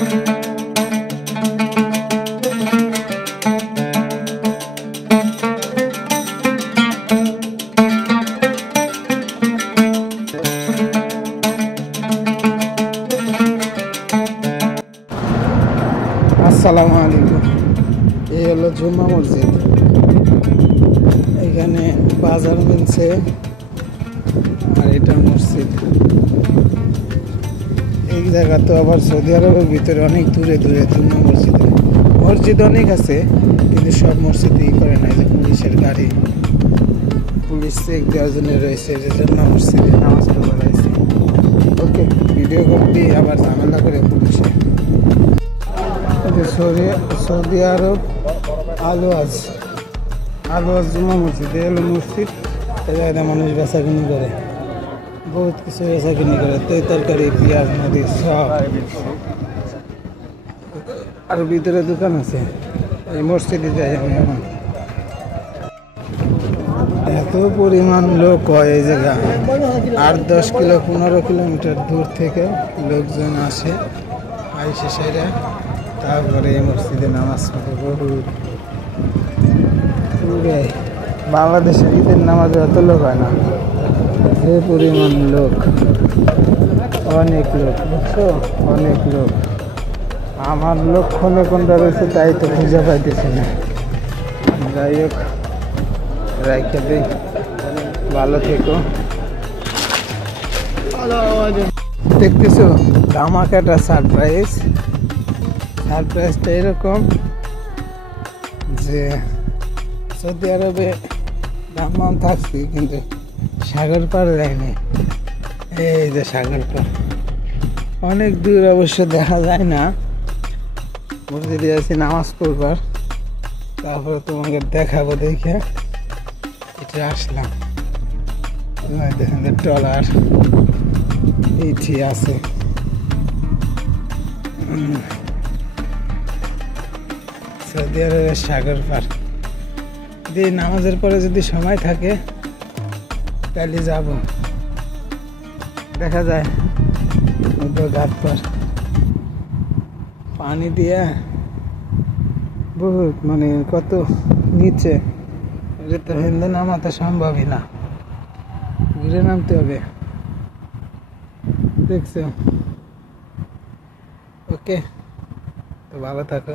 আসসালামু আলাইকুম। এই হলো জুম্মা মসজিদ। এখানে বাজার মিলছে আর এটা মসজিদ। এই জায়গা তো আবার সৌদি আরবের ভিতরে অনেক দূরে দূরে জুম্মা মসজিদে মসজিদ অনেক আছে, কিন্তু সব মসজিদই করে না। যে পুলিশের গাড়ি, পুলিশ চেক দেওয়ার জন্য রয়েছে, যে জুম্মা মসজিদে নামাজ পড়তে রয়েছে। ওকে, ভিডিও করতে আবার ঝামেলা করে পুলিশে। সৌদি আরব আলওয়াজ জুম্মা মসজিদ। এই হলো মসজিদ। এই জায়গায় মানুষ বেচা কিনি করে, বহুত কিছু বেচা কিনি করে, তৈ তরকারি, পেঁয়াজ, মরিচ সব। আর ভিতরে দোকান আছে। এই মসজিদে যাই আমি এখন। এত পরিমাণ লোক হয় এই জায়গা। 8-10 কিলো 15 কিলোমিটার দূর থেকে লোকজন আসে, আইসে সেরা তারপরে এই মসজিদে নামাজ পড়ে। বহুত বাংলাদেশের ঈদের নামাজে অত লোক হয় না, যে পরিমাণ লোক, অনেক লোক, বুঝছো, অনেক লোক। আমার লক্ষণে কোনটা রয়েছে তাই তো খুঁজে পাইতেছি না। যাই হোক, রাইখে দিই, ভালো থেকো। দেখতেছো ধামাকাটা সারপ্রাইজটা এরকম যে সৌদি আরবে দাম থাকছি, কিন্তু সাগর পার যায়নি। এই যে সাগর পার অনেক দূর, অবশ্য দেখা যায় না। মসজিদে আছি নামাজ পড়বার, তারপরে তোমাকে দেখাবো দেখে এটা আসলাম। দেখেন ট্রলার এইটি আছে। সৌদি আরবের সাগর পার দিয়ে নামাজের পরে যদি সময় থাকে তাহলে যাব। দেখা যায় ঘাট পার পানি দিয়া বহুত, মানে কত নিচে, এটা তো হেন্দে নামা তো সম্ভবই না, ঘুরে নামতে হবে। দেখছো? ওকে, তো ভালো থাকো।